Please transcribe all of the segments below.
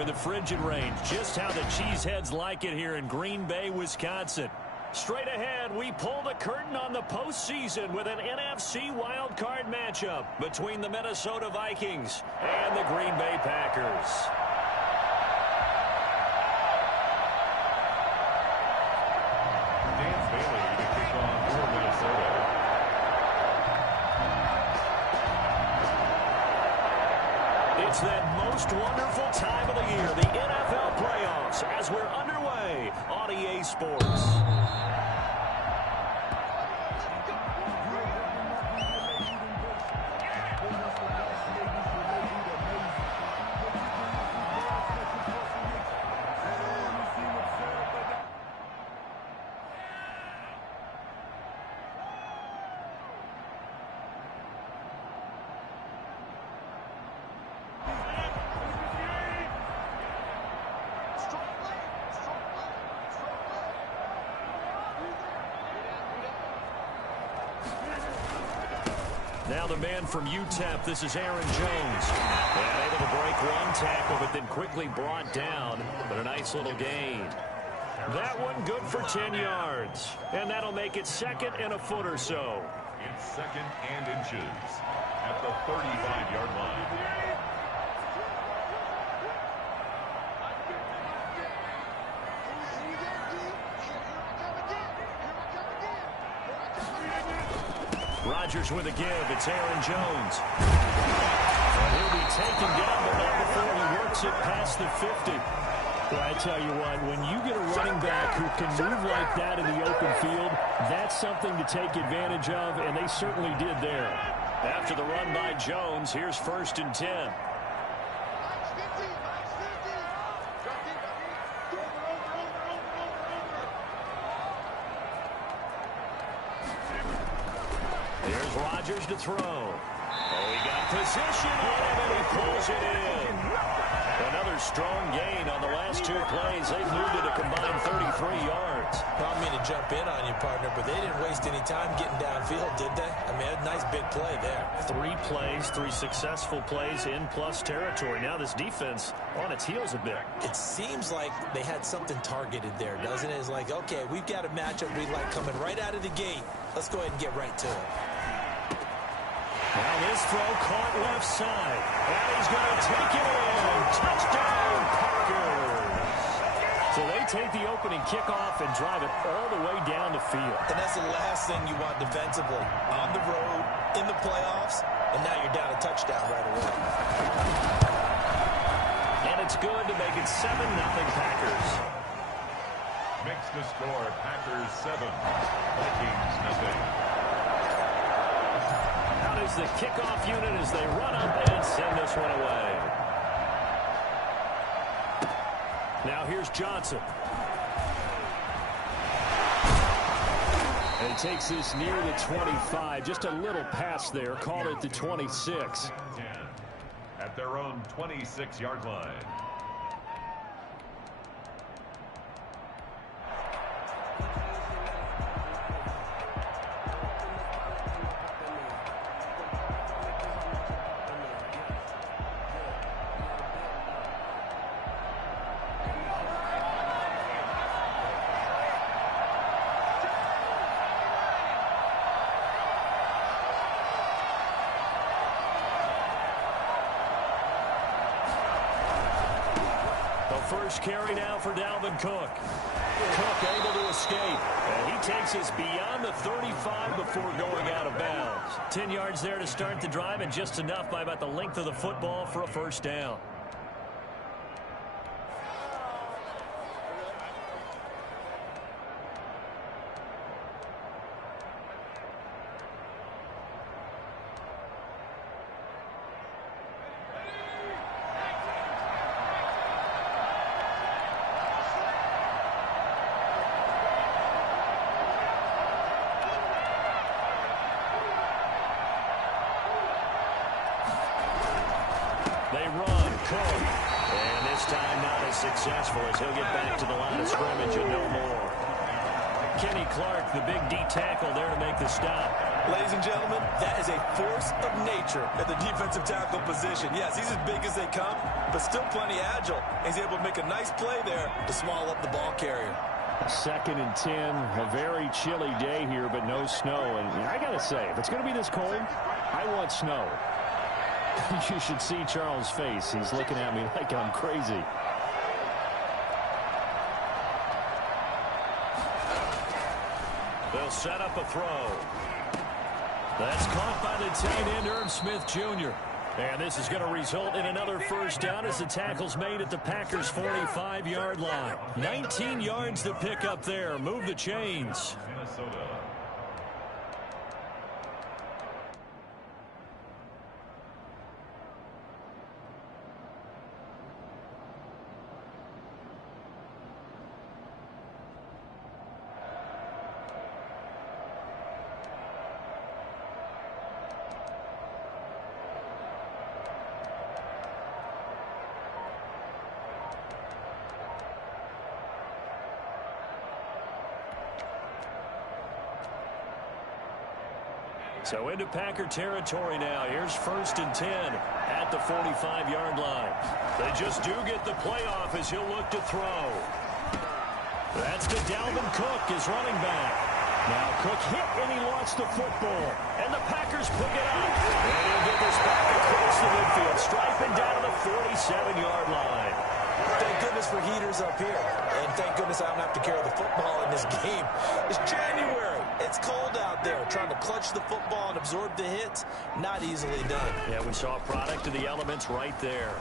in the frigid range. Just how the Cheeseheads like it here in Green Bay, Wisconsin. Straight ahead, we pull the curtain on the postseason with an NFC wildcard matchup between the Minnesota Vikings and the Green Bay Packers. It's that most wonderful time of the year, the NFL playoffs, as we're underway on EA Sports. Now the man from UTEP, this is Aaron Jones. And able to break one tackle, but then quickly brought down. But a nice little gain. That one good for 10 yards. And that'll make it second and a foot or so. It's second and inches at the 35-yard line. Rodgers with a give. It's Aaron Jones. And he'll be taken down, but not before he works it past the 50. Well, I tell you what, when you get a running back who can move like that in the open field, that's something to take advantage of, and they certainly did there. After the run by Jones, here's 1st and 10. Here's Rodgers to throw. Oh, he got position on him, and he pulls it in. Another strong gain on the last 2 plays. They've moved it a combined 33 yards. Well, I mean to jump in on you, partner, but they didn't waste any time getting downfield, did they? I mean, a nice big play there. 3 plays, 3 successful plays in plus territory. Now this defense on its heels a bit. It seems like they had something targeted there, doesn't it? It's like, okay, we've got a matchup we like coming right out of the gate. Let's go ahead and get right to it. Now this throw caught left side. And he's going to take it in. Touchdown, Packers. So they take the opening kickoff and drive it all the way down the field. And that's the last thing you want defensively. On the road, in the playoffs, and now you're down a touchdown right away. And it's good to make it 7-0 Packers. Makes the score Packers 7, Vikings nothing. Out is the kickoff unit as they run up and send this one away. Now here's Johnson. And he takes this near the 25. Just a little pass there. Call it the 26. At their own 26-yard line. First carry now for Dalvin Cook. Cook able to escape. And he takes us beyond the 35 before going out of bounds. 10 yards there to start the drive, and just enough by about the length of the football for a first down. They run, Cook, and this time not as successful as he'll get back to the line of scrimmage and no more. Kenny Clark, the big D tackle there to make the stop. Ladies and gentlemen, that is a force of nature at the defensive tackle position. Yes, he's as big as they come, but still plenty agile. He's able to make a nice play there to swallow up the ball carrier. 2nd and 10, a very chilly day here, but no snow. And I got to say, if it's going to be this cold, I want snow. You should see Charles' face. He's looking at me like I'm crazy. They'll set up a throw. That's caught by the tight end, Irv Smith Jr. And this is going to result in another first down as the tackle's made at the Packers' 45-yard line. 19 yards to pick up there. Move the chains. Minnesota. So into Packer territory now. Here's 1st and 10 at the 45-yard line. They just do get the playoff as he'll look to throw. That's to Dalvin Cook, his running back. Now Cook hit and he lost the football. And the Packers pick it up. And he'll get this back across the midfield, striping down to the 47-yard line. Thank goodness for heaters up here. And thank goodness I don't have to carry the football in this game. It's January. It's cold out there. Trying to clutch the football and absorb the hits, not easily done. Yeah, we saw a product of the elements right there.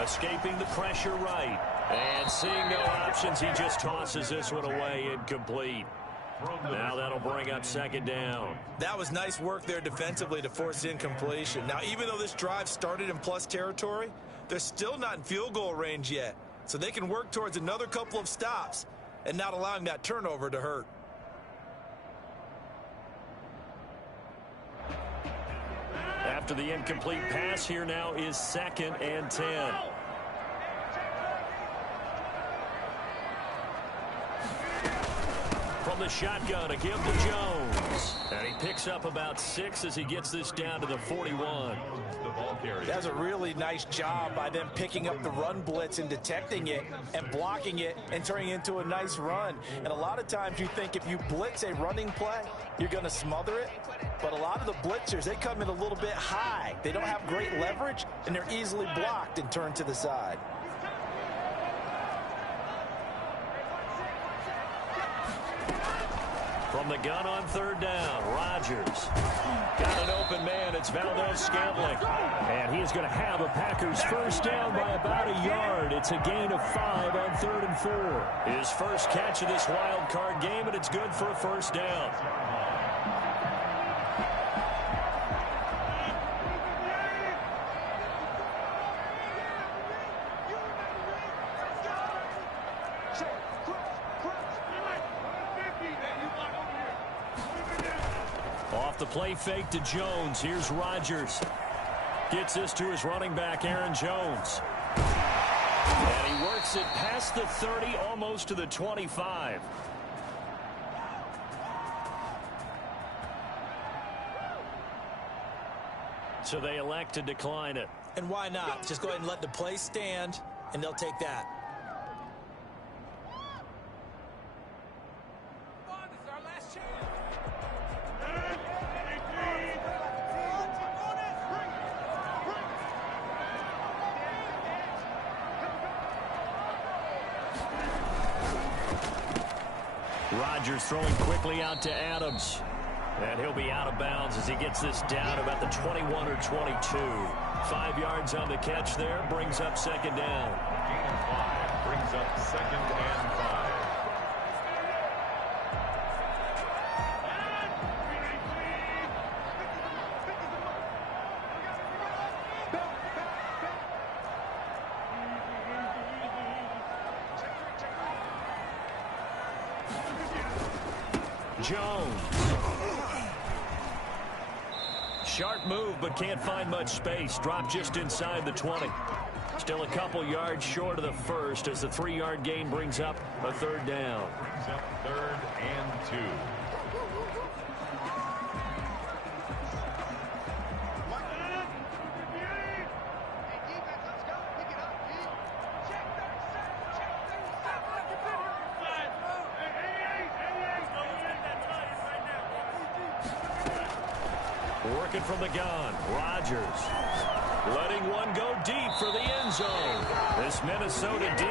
Escaping the pressure right. And seeing no options, he just tosses this one away incomplete. Now that'll bring up 2nd down. That was nice work there defensively to force incompletion. Now, even though this drive started in plus territory, they're still not in field goal range yet. So they can work towards another couple of stops and not allowing that turnover to hurt. After the incomplete pass, here now is 2nd and 10. From the shotgun, a give to Jones. And he picks up about 6 as he gets this down to the 41. That's a really nice job by them picking up the run blitz and detecting it and blocking it and turning it into a nice run. And a lot of times you think if you blitz a running play, you're going to smother it. But a lot of the blitzers, they come in a little bit high. They don't have great leverage, and they're easily blocked and turned to the side. From the gun on 3rd down, Rodgers. Got an open man. It's Valdez-Scantling. And he is going to have a Packers first down by about a yard. It's a gain of 5 on 3rd and 4. His first catch of this wild card game, and it's good for a first down. Off the play fake to Jones. Here's Rodgers. Gets this to his running back, Aaron Jones. And he works it past the 30, almost to the 25. So they elect to decline it. And why not? Just go ahead and let the play stand, and they'll take that. Rodgers throwing quickly out to Adams. And he'll be out of bounds as he gets this down about the 21 or 22. 5 yards on the catch there. Brings up 2nd down. Gain of 5 brings up 2nd and 5. Jones. Sharp move, but can't find much space. Dropped just inside the 20. Still a couple yards short of the first as the 3-yard gain brings up a 3rd down. Brings up 3rd and 2. Working from the gun. Rodgers letting one go deep for the end zone. This Minnesota D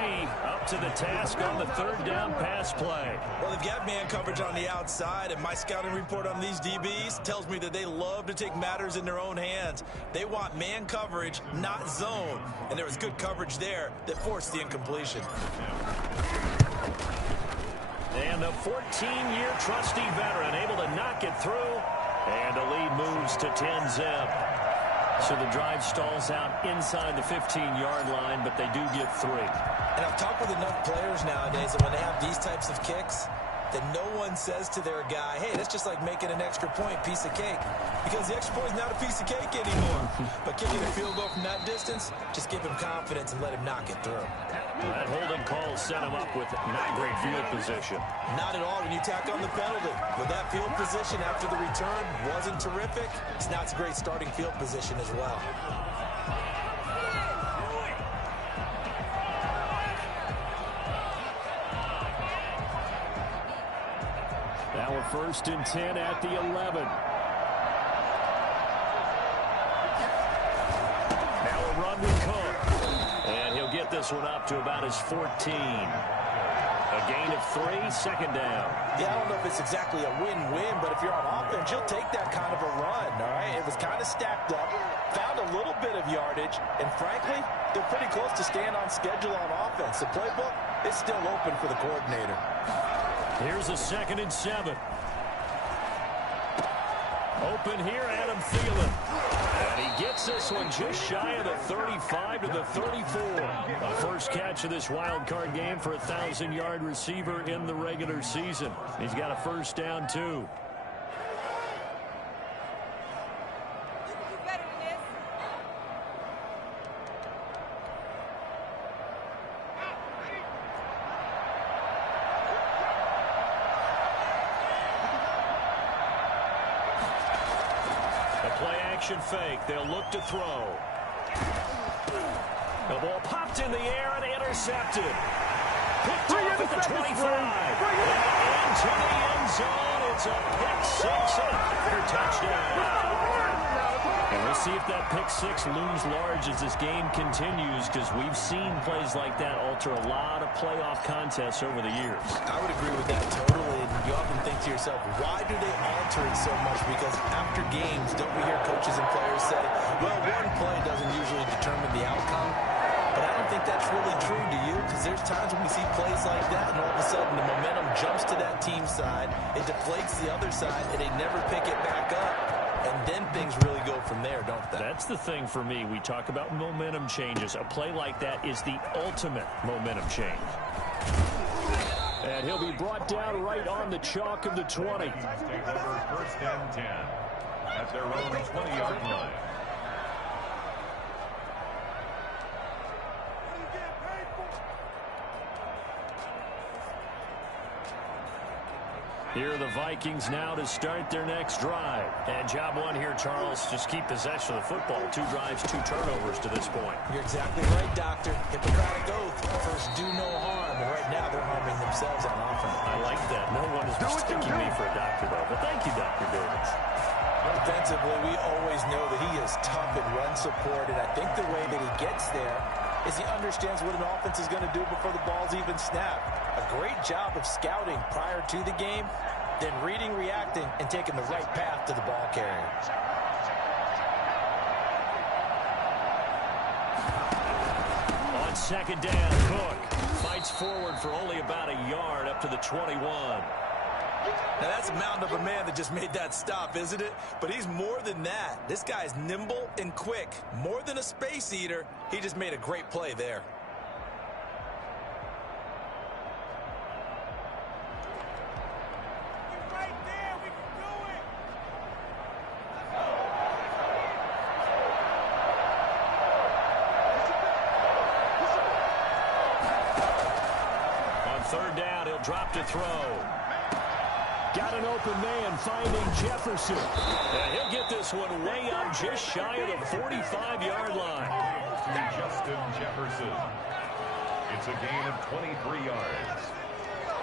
up to the task on the third down pass play. Well, they've got man coverage on the outside, and my scouting report on these DBs tells me that they love to take matters in their own hands. They want man coverage, not zone. And there was good coverage there that forced the incompletion. And the 14-year trusty veteran able to knock it through. And the lead moves to 10-zip. So the drive stalls out inside the 15-yard line, but they do get 3. And I've talked with enough players nowadays that when they have these types of kicks, that no one says to their guy, hey, that's just like making an extra point, piece of cake. Because the extra point is not a piece of cake anymore. But kicking a field goal from that distance, just give him confidence and let him knock it through. That holding call set him up with not great field position. Not at all when you tack on the penalty. But that field position after the return wasn't terrific. It's not a great starting field position as well. Now we're 1st and 10 at the 11. Now a run with Cook. And he'll get this one up to about his 14. A gain of 3, 2nd down. Yeah, I don't know if it's exactly a win-win, but if you're on offense, you'll take that kind of a run, all right? It was kind of stacked up, found a little bit of yardage, and frankly, they're pretty close to staying on schedule on offense. The playbook is still open for the coordinator. Here's a 2nd and 7. Open here, Adam Thielen. And he gets this one just shy of the 35 to the 34. A first catch of this wild card game for a 1,000-yard receiver in the regular season. He's got a first down, too. Fake. They'll look to throw. The ball popped in the air and intercepted. Picked off at the 25. Into the end zone. It's a pick 6 and another touchdown. And we'll see if that pick 6 looms large as this game continues, because we've seen plays like that alter a lot of playoff contests over the years. I would agree with that totally. And you often think to yourself, why do they alter it so much? Because after games, don't we hear coaches and players say, well, one play doesn't usually determine the outcome. But I don't think that's really true, do you? Because there's times when we see plays like that, and all of a sudden the momentum jumps to that team side, it deflates the other side, and they never pick it back up. And then things really go from there, don't they? That's the thing for me. We talk about momentum changes. A play like that is the ultimate momentum change. And he'll be brought down right on the chalk of the 20. Take over 1st and 10 at their own 20-yard line. Here are the Vikings now to start their next drive. And job one here, Charles, just keep possession of the football. 2 drives, 2 turnovers to this point. You're exactly right, Doctor. Hippocratic oath. First, do no harm. And right now, they're harming themselves on offense. I like that. No one is mistaking me for a doctor, though. But thank you, Dr. Davis. Defensively, we always know that he is tough in run support. And I think the way that he gets there is he understands what an offense is going to do before the ball's even snapped. A great job of scouting prior to the game, then reading, reacting, and taking the right path to the ball carrier. On 2nd down, Cook fights forward for only about a yard up to the 21. Now, that's a mountain of a man that just made that stop, isn't it? But he's more than that. This guy's nimble and quick. More than a space eater, he just made a great play there. On 3rd down, he'll drop to throw. Got an open man finding Jefferson. And he'll get this one way up just shy of the 45-yard line. Justin Jefferson. It's a gain of 23 yards.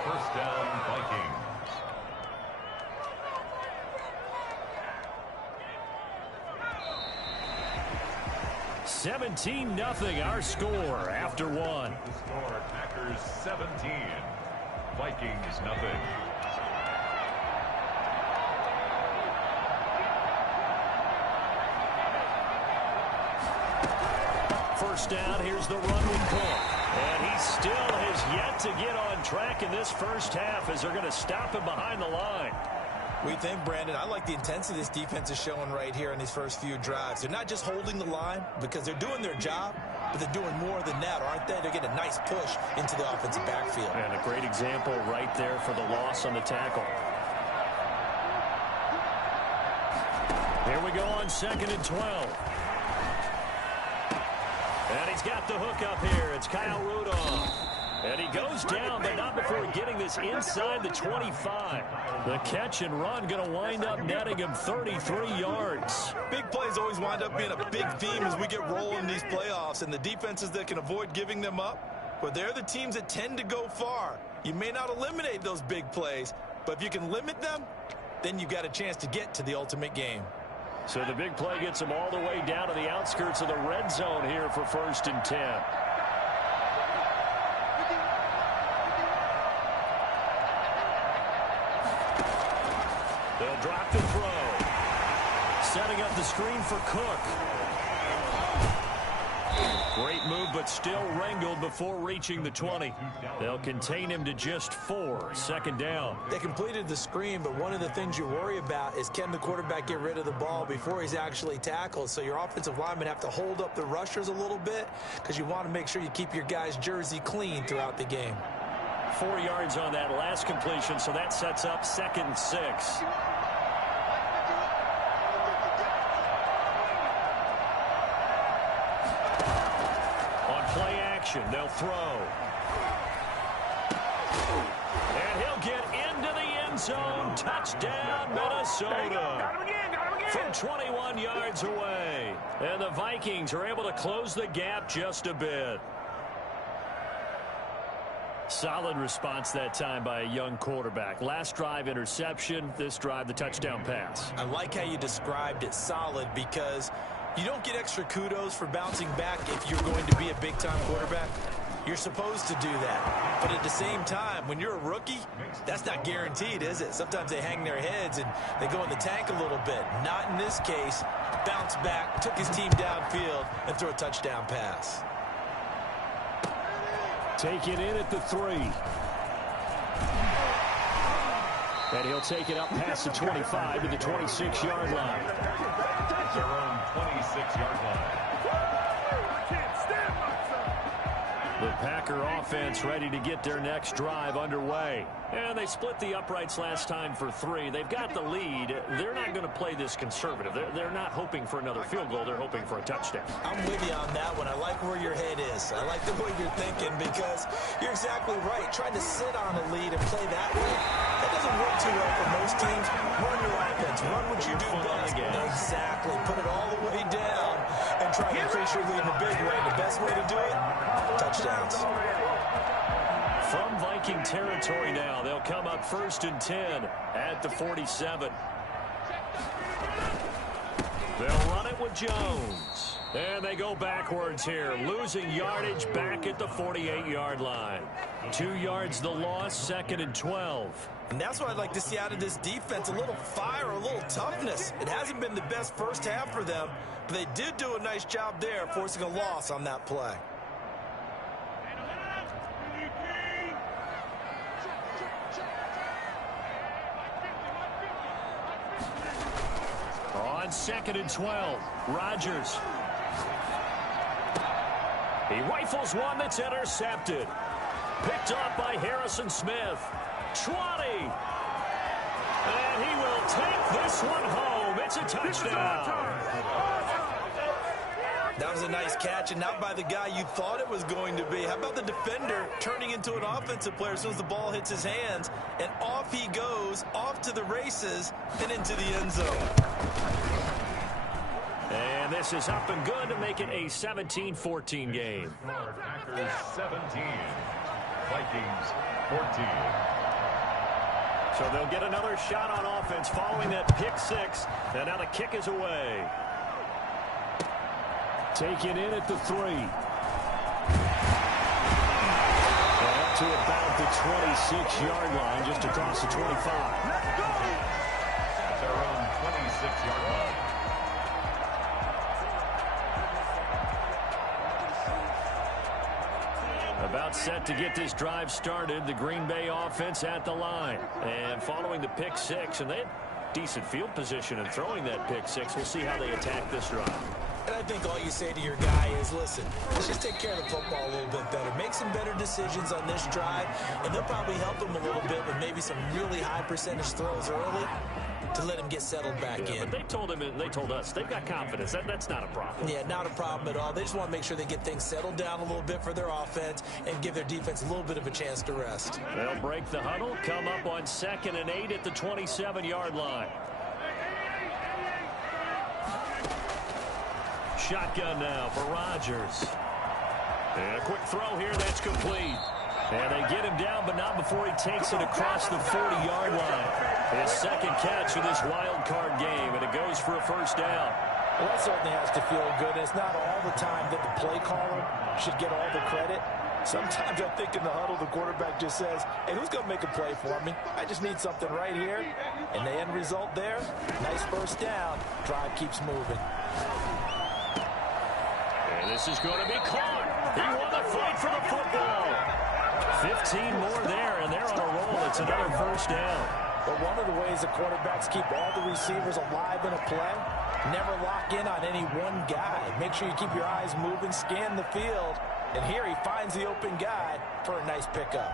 1st down, Vikings. 17-0 our score after one. The score, Packers 17, Vikings nothing. First down, here's the run with Cook. And he still has yet to get on track in this first half as they're going to stop him behind the line. We think, Brandon, I like the intensity this defense is showing right here in these first few drives. They're not just holding the line because they're doing their job, but they're doing more than that, aren't they? They're getting a nice push into the offensive backfield. And a great example right there for the loss on the tackle. Here we go on 2nd and 12. And he's got the hook up here. It's Kyle Rudolph. And he goes down, but not before getting this inside the 25. The catch and run going to wind up netting him 33 yards. Big plays always wind up being a big theme as we get rolling in these playoffs, and the defenses that can avoid giving them up, but they're the teams that tend to go far. You may not eliminate those big plays, but if you can limit them, then you've got a chance to get to the ultimate game. So the big play gets him all the way down to the outskirts of the red zone here for 1st and 10. They'll drop the throw. Setting up the screen for Cook. Great move, but still wrangled before reaching the 20. They'll contain him to just 4. 2nd down. They completed the screen, but one of the things you worry about is can the quarterback get rid of the ball before he's actually tackled? So your offensive linemen have to hold up the rushers a little bit because you want to make sure you keep your guy's jersey clean throughout the game. 4 yards on that last completion, so that sets up 2nd and 6. Play action, they'll throw. And he'll get into the end zone. Touchdown, Minnesota. From 21 yards away. And the Vikings are able to close the gap just a bit. Solid response that time by a young quarterback. Last drive, interception. This drive, the touchdown pass. I like how you described it, solid, because you don't get extra kudos for bouncing back if you're going to be a big-time quarterback. You're supposed to do that. But at the same time, when you're a rookie, that's not guaranteed, is it? Sometimes they hang their heads and they go in the tank a little bit. Not in this case. Bounce back, took his team downfield, and threw a touchdown pass. Take it in at the 3. And he'll take it up past the 25 to the 26-yard line. It's their own 26-yard line. The Packer offense ready to get their next drive underway. And they split the uprights last time for 3. They've got the lead. They're not going to play this conservative. They're not hoping for another field goal. They're hoping for a touchdown. I'm with you on that one. I like where your head is. I like the way you're thinking because you're exactly right. Trying to sit on a lead and play that way, that doesn't work too well for most teams. Run your offense. Run what you do best. Exactly. Put it all the way down and try to increase your lead in a big way. The best way to do it, touchdowns. From Viking territory now, they'll come up 1st and 10 at the 47. They'll run it with Jones. And they go backwards here, losing yardage back at the 48-yard line. 2 yards the loss, 2nd and 12. And that's what I'd like to see out of this defense, a little fire, a little toughness. It hasn't been the best first half for them, but they did do a nice job there, forcing a loss on that play. On 2nd and 12, Rodgers. He rifles one that's intercepted. Picked up by Harrison Smith. 20. And he will take this one home. It's a touchdown. That was a nice catch, and not by the guy you thought it was going to be. How about the defender turning into an offensive player as soon as the ball hits his hands, and off he goes, off to the races, and into the end zone. And this is up and good to make it a 17-14 game. Packers 17, Vikings 14. So they'll get another shot on offense following that pick 6, and now the kick is away. Taken in at the 3. Up to about the 26-yard line, just across the 25. At their own 26-yard line. About set to get this drive started, the Green Bay offense at the line. And following the pick 6, and they had decent field position in throwing that pick 6. We'll see how they attack this drive. And I think all you say to your guy is, listen, let's just take care of the football a little bit better. Make some better decisions on this drive, and they'll probably help him a little bit with maybe some really high percentage throws early to let him get settled back in. But they told him, and they told us, they've got confidence. That's not a problem. Yeah, not a problem at all. They just want to make sure they get things settled down a little bit for their offense and give their defense a little bit of a chance to rest. They'll break the huddle, come up on 2nd and 8 at the 27-yard line. Shotgun now for Rodgers. And a quick throw here, that's complete. And they get him down, but not before he takes it across the 40-yard line. His second catch of this wild card game, and it goes for a first down. Well, that certainly has to feel good. It's not all the time that the play caller should get all the credit. Sometimes I think in the huddle, the quarterback just says, hey, who's going to make a play for me? I just need something right here. And the end result there, nice first down. Drive keeps moving. And this is going to be caught. He won the fight for the football. 15 more there, and they're on a roll. It's another first down. But one of the ways the quarterbacks keep all the receivers alive in a play, never lock in on any one guy. Make sure you keep your eyes moving, scan the field. And here he finds the open guy for a nice pickup.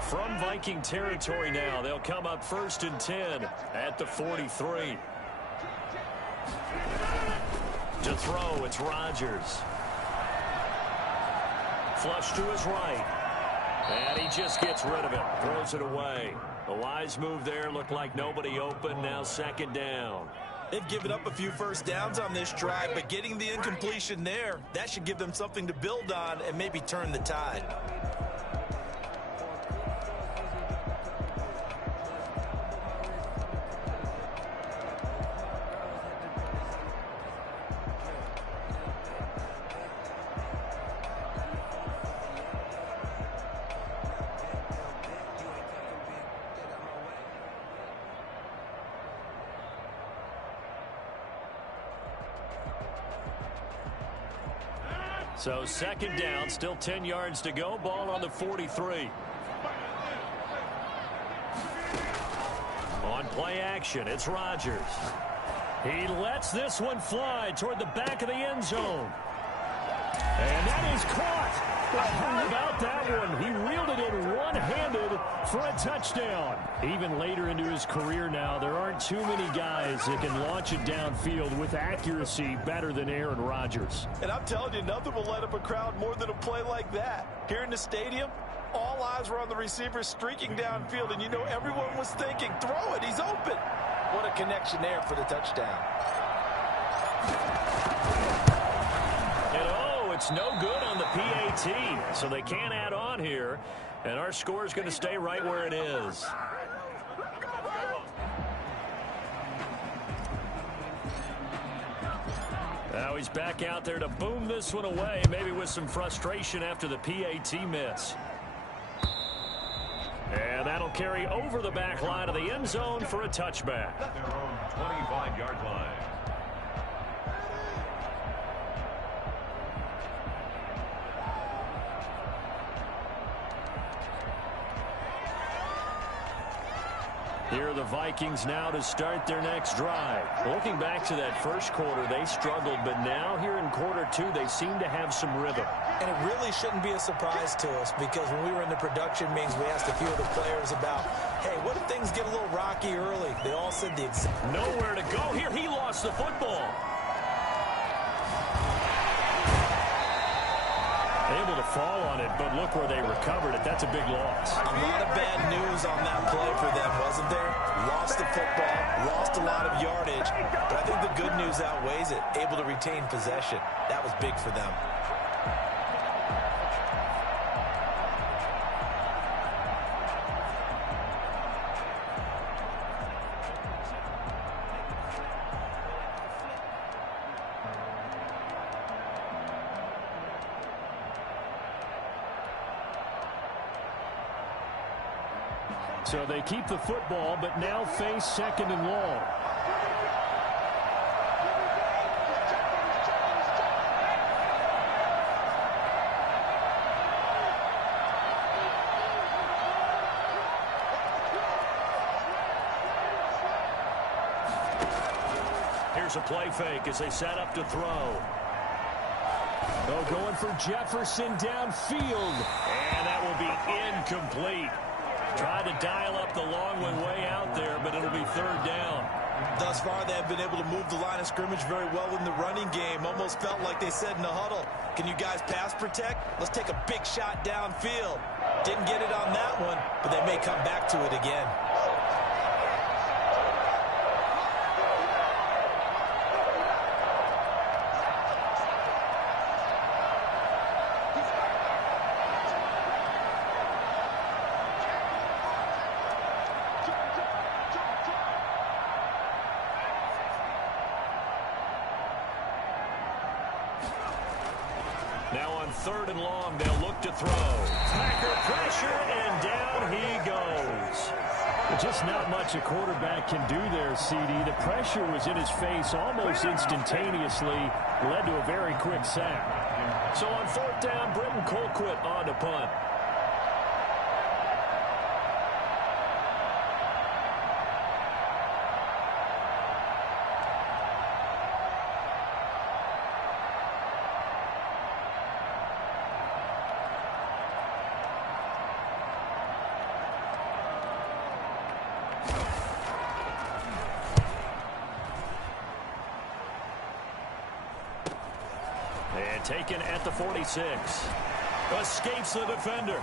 From Viking territory now, they'll come up 1st and 10 at the 43. To throw, it's Rodgers. Flush to his right. And he just gets rid of it. Throws it away. A wise move there. Looked like nobody open. Now 2nd down. They've given up a few first downs on this drive, but getting the incompletion there, that should give them something to build on and maybe turn the tide. So 2nd down, still 10 yards to go. Ball on the 43. On play action, it's Rodgers. He lets this one fly toward the back of the end zone. And that is caught. How about that one? He reeled it in one-handed for a touchdown. Even later into his career now, there aren't too many guys that can launch it downfield with accuracy better than Aaron Rodgers. And I'm telling you, nothing will light up a crowd more than a play like that. Here in the stadium, all eyes were on the receiver streaking downfield, and you know everyone was thinking, throw it, he's open. What a connection there for the touchdown. It's no good on the PAT, so they can't add on here, and our score is going to stay right where it is. Now he's back out there to boom this one away, maybe with some frustration after the PAT miss. And that'll carry over the back line of the end zone for a touchback. Their own 25-yard line. Here are the Vikings now to start their next drive. Looking back to that first quarter, they struggled, but now here in quarter 2, they seem to have some rhythm. And it really shouldn't be a surprise to us, because when we were in the production meetings, we asked a few of the players about, hey, what if things get a little rocky early? They all said the exact. Nowhere to go here. He lost the football. Able to fall on it, but look where they recovered it. That's a big loss. A lot of bad news on that play for them, wasn't there? Lost the football, lost a lot of yardage, but I think the good news outweighs it. Able to retain possession. That was big for them. So they keep the football, but now face 2nd and long. Here's a play fake as they set up to throw. Oh, going for Jefferson downfield. And that will be incomplete. Tried to dial up the long one way out there, but it'll be 3rd down. Thus far, they have been able to move the line of scrimmage very well in the running game. Almost felt like they said in the huddle, can you guys pass protect? Let's take a big shot downfield. Didn't get it on that one, but they may come back to it again. Now on 3rd and long, they'll look to throw. Packer pressure, and down he goes. Just not much a quarterback can do there, CD. The pressure was in his face almost instantaneously. Led to a very quick sack. So on 4th down, Britton Colquitt on to punt. And taken at the 46. Escapes the defender.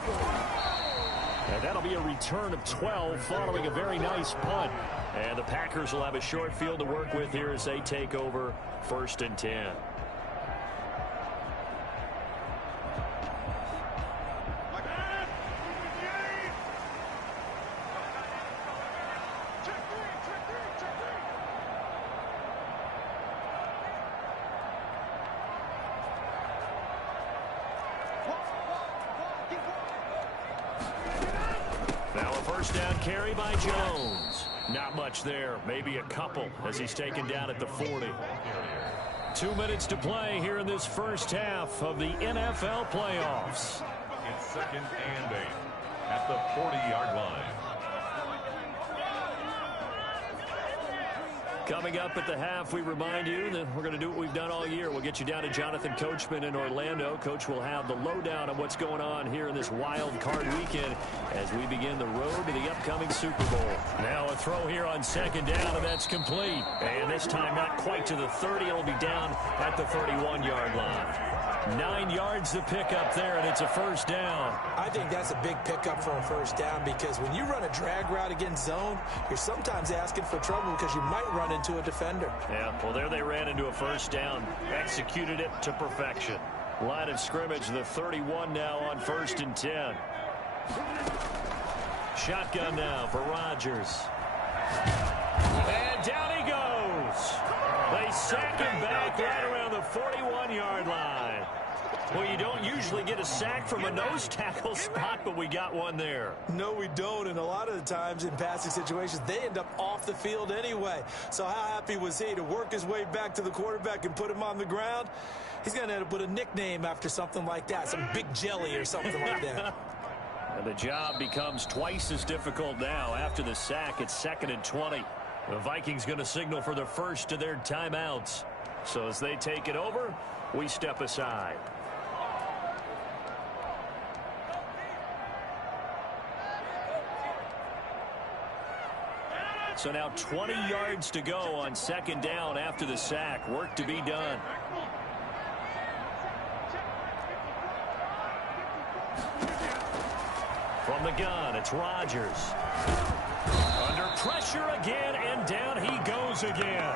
And that'll be a return of 12 following a very nice punt. And the Packers will have a short field to work with here as they take over 1st and 10. Now a 1st down carry by Jones. Not much there, maybe a couple as he's taken down at the 40. 2 minutes to play here in this first half of the NFL playoffs. It's 2nd and 8 at the 40-yard line. Coming up at the half, we remind you that we're going to do what we've done all year. We'll get you down to Jonathan Coachman in Orlando. Coach will have the lowdown on what's going on here in this wild card weekend as we begin the road to the upcoming Super Bowl. Now a throw here on 2nd down, and that's complete. And this time not quite to the 30. It'll be down at the 31-yard line. 9 yards to pick up there, and it's a 1st down. I think that's a big pickup for a 1st down because when you run a drag route against zone, you're sometimes asking for trouble because you might run into a defender. Yeah, well, there they ran into a 1st down. Executed it to perfection. Line of scrimmage, the 31 now on 1st and 10. Shotgun now for Rodgers. And down he goes. They sack him back right around the 41-yard line. Well, you don't usually get a sack from a nose tackle spot, but we got one there. No, we don't, and a lot of the times in passing situations, they end up off the field anyway. So how happy was he to work his way back to the quarterback and put him on the ground? He's going to end up with a nickname after something like that, some Big Jelly or something like that. And the job becomes twice as difficult now. After the sack, it's 2nd and 20. The Vikings going to signal for the first of their timeouts. So as they take it over, we step aside. So now 20 yards to go on 2nd down after the sack. Work to be done. From the gun, it's Rodgers. Under pressure again, and down he goes again.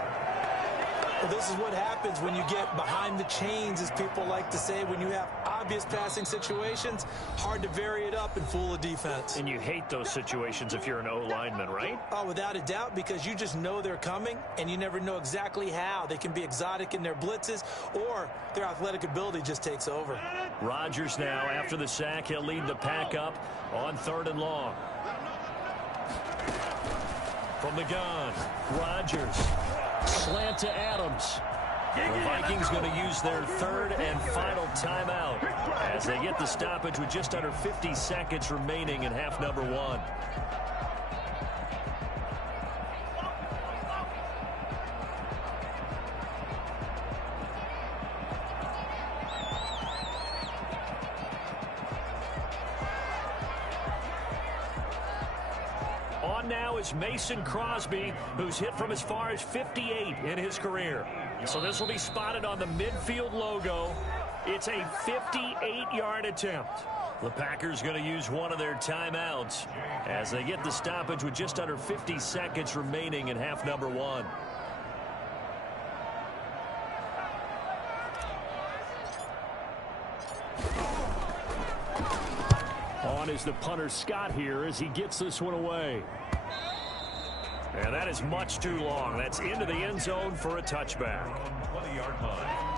Well, this is what happens when you get behind the chains, as people like to say. When you have obvious passing situations, hard to vary it up and fool a defense. And you hate those situations if you're an O-lineman, right? Oh, without a doubt, because you just know they're coming, and you never know exactly how. They can be exotic in their blitzes, or their athletic ability just takes over. Rodgers now, after the sack, he'll lead the pack up on 3rd and long. From the gun, Rodgers. Slant to Adams. The Vikings going to use their third and final timeout as they get the stoppage with just under 50 seconds remaining in half number one. On now is Mason Crosby, who's hit from as far as 58 in his career. So this will be spotted on the midfield logo. It's a 58-yard attempt. The Packers going to use one of their timeouts as they get the stoppage with just under 50 seconds remaining in half number one. On is the punter Scott here as he gets this one away. And that is much too long. That's into the end zone for a touchback. 20-yard line.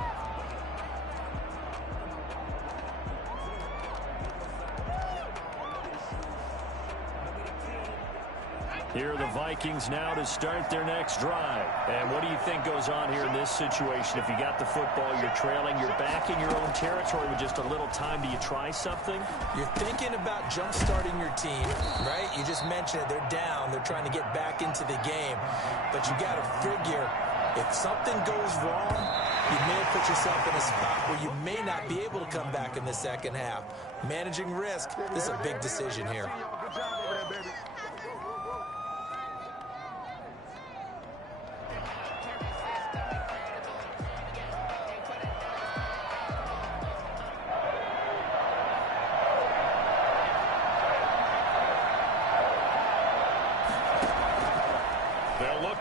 Here are the Vikings now to start their next drive. And what do you think goes on here in this situation? If you got the football, you're trailing, you're back in your own territory with just a little time. Do you try something? You're thinking about jump-starting your team, right? You just mentioned it. They're down. They're trying to get back into the game. But you got to figure, if something goes wrong, you may have put yourself in a spot where you may not be able to come back in the second half. Managing risk, this is a big decision here.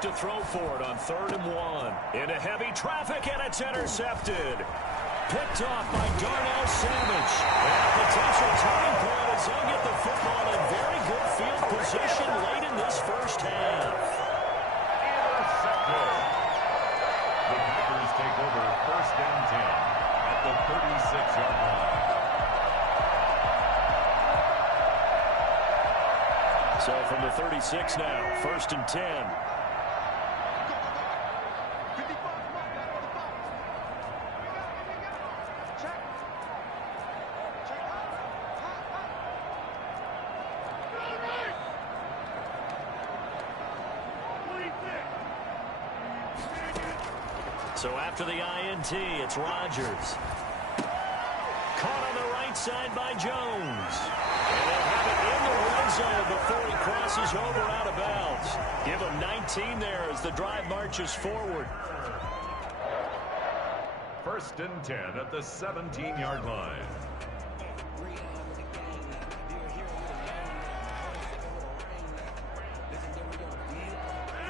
To throw for it on 3rd and 1. Into heavy traffic, and it's intercepted. Picked off by Darnell Savage. And a potential turning point as they'll get the football in very good field position late in this first half. Intercepted. The Packers take over 1st and 10 at the 36-yard line. So from the 36 now, 1st and 10. So after the INT, it's Rodgers. Caught on the right side by Jones. And they'll have it in the red zone before he crosses over out of bounds. Give him 19 there as the drive marches forward. 1st and 10 at the 17-yard line.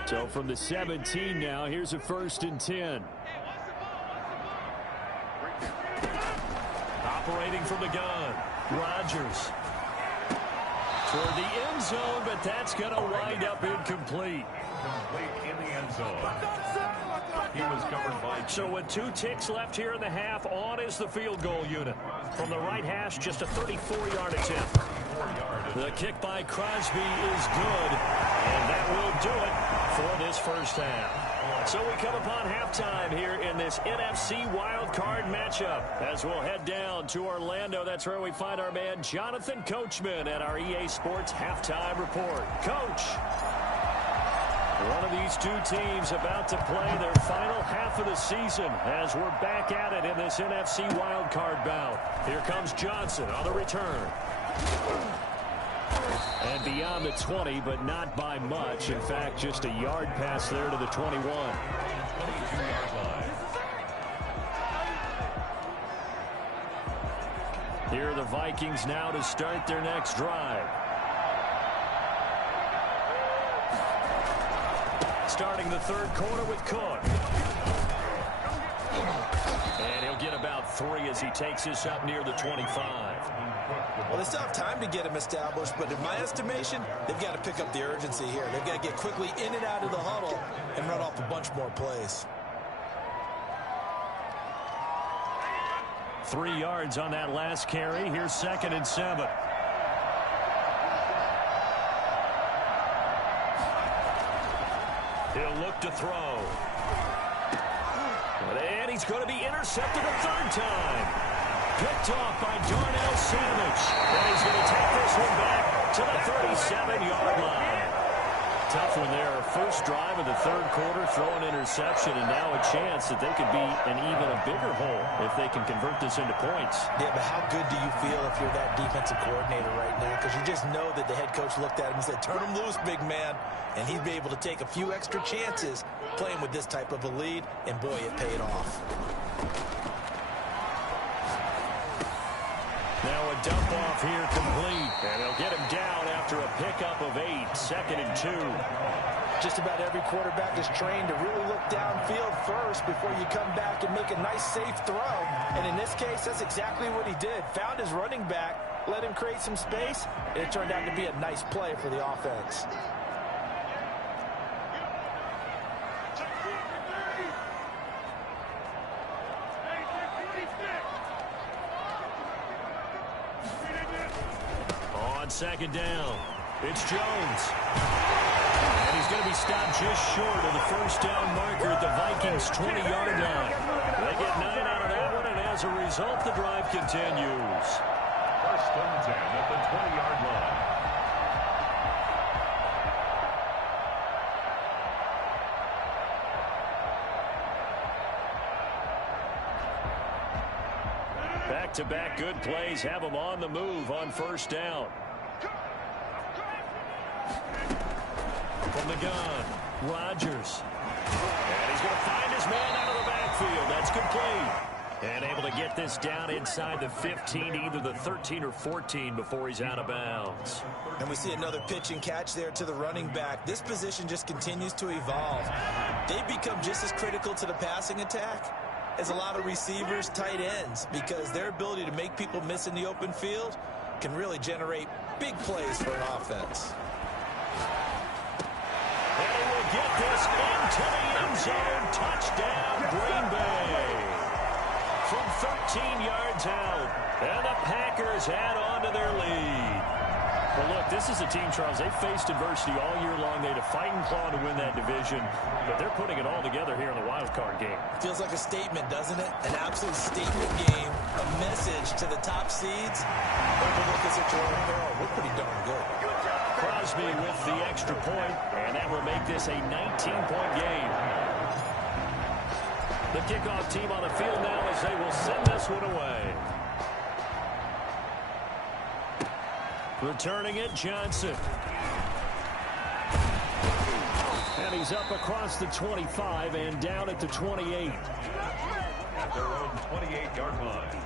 So from the 17 now, here's a 1st and 10. Operating from the gun, Rodgers. Toward the end zone, but that's going to wind up incomplete. Complete in the end zone. He was covered by... So with 2 ticks left here in the half, on is the field goal unit. From the right hash, just a 34-yard attempt. The kick by Crosby is good, and that will do it for this first half. So we come upon halftime here in this NFC wildcard matchup as we'll head down to Orlando. That's where we find our man Jonathan Coachman at our EA Sports Halftime Report. Coach, one of these two teams about to play their final half of the season as we're back at it in this NFC wildcard bout. Here comes Johnson on the return. And beyond the 20, but not by much. In fact, just a yard pass there to the 21. 22-yard line. Here are the Vikings now to start their next drive. Starting the 3rd quarter with Cook. And he'll get about 3 as he takes this up near the 25. Well, they still have time to get him established, but in my estimation, they've got to pick up the urgency here. They've got to get quickly in and out of the huddle and run off a bunch more plays. 3 yards on that last carry. Here's 2nd and 7. throw. And he's going to be intercepted a third time. Picked off by Darnell Savage. And he's going to take this one back to the 37-yard line. Tough one there. First drive of the third quarter, throw an interception, and now a chance that they could be an even a bigger hole if they can convert this into points. Yeah, but how good do you feel if you're that defensive coordinator right now? Because you just know that the head coach looked at him and said, turn him loose, big man. And he'd be able to take a few extra chances playing with this type of a lead, and boy, it paid off. Now a dump off here complete. And they'll get him down after a pickup of 8, 2nd and 2. Just about every quarterback is trained to really look downfield first before you come back and make a nice, safe throw. And in this case, that's exactly what he did. Found his running back, let him create some space, and it turned out to be a nice play for the offense. On second down, it's Jones. And he's going to be stopped just short of the first down marker at the Vikings' 20-yard line. They get 9 out of that one, and as a result, the drive continues. First and 10 at the 20-yard line. Back-to-back good plays have them on the move on first down. From the gun, Rodgers. And he's going to find his man out of the backfield. That's complete. And able to get this down inside the 15, either the 13 or 14 before he's out of bounds. And we see another pitch and catch there to the running back. This position just continues to evolve. They become just as critical to the passing attack as a lot of receivers, tight ends, because their ability to make people miss in the open field can really generate big plays for an offense. And he will get this into the end zone. Touchdown, Green Bay. From 13 yards out. And the Packers add on to their lead. Well, look, this is a team, Charles, they faced adversity all year long. They had to fight and claw to win that division, but they're putting it all together here in the wild card game. Feels like a statement, doesn't it? An absolute statement game, a message to the top seeds. Overlook this at your own peril. We're pretty darn good. Crosby with the extra point, and that will make this a 19-point game. The kickoff team on the field now as they will send this one away. Returning it, Johnson. And he's up across the 25 and down at the 28. At their own 28-yard line.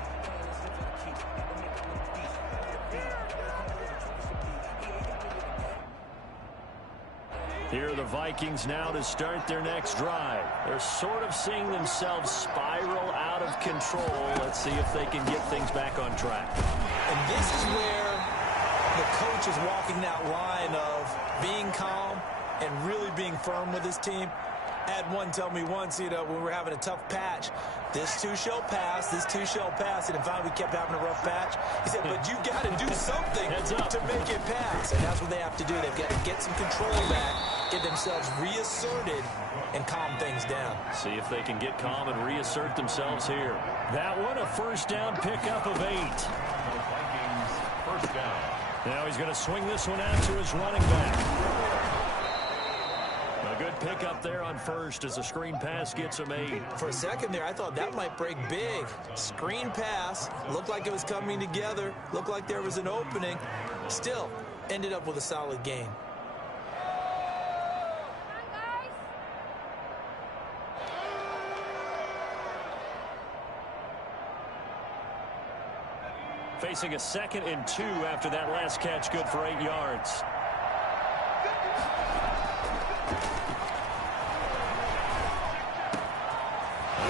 Here are the Vikings now to start their next drive. They're sort of seeing themselves spiral out of control. Let's see if they can get things back on track. And this is where the coach is walking that line of being calm and really being firm with his team. Had one tell me once, when we're having a tough patch, this too shall pass, this too shall pass. And finally we kept having a rough patch. He said, but you got to do something to make it pass. And that's what they have to do. They've got to get some control back, get themselves reasserted, and calm things down. See if they can get calm and reassert themselves here. That one, a first down pickup of 8. The Vikings first down. Now he's going to swing this one out to his running back. A good pickup there on first as a screen pass gets him 8. For a second there, I thought that might break big. Screen pass. Looked like it was coming together. Looked like there was an opening. Still, ended up with a solid gain. Facing a 2nd and 2 after that last catch, good for 8 yards.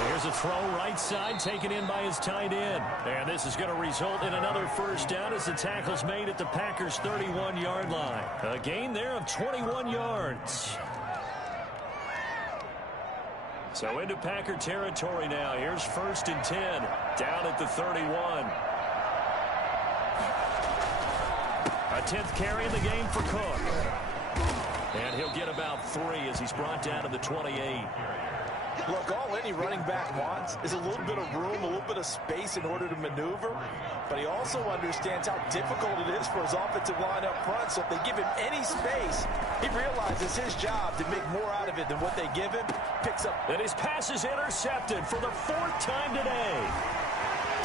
Here's a throw right side taken in by his tight end. And this is going to result in another first down as the tackle's made at the Packers' 31-yard line. A gain there of 21 yards. So into Packer territory now. Here's 1st and 10 down at the 31. A 10th carry in the game for Cook. And he'll get about 3 as he's brought down to the 28. Look, all any running back wants is a little bit of room, a little bit of space in order to maneuver. But he also understands how difficult it is for his offensive line up front. So if they give him any space, he realizes his job to make more out of it than what they give him. Picks up. And his pass is intercepted for the 4th time today.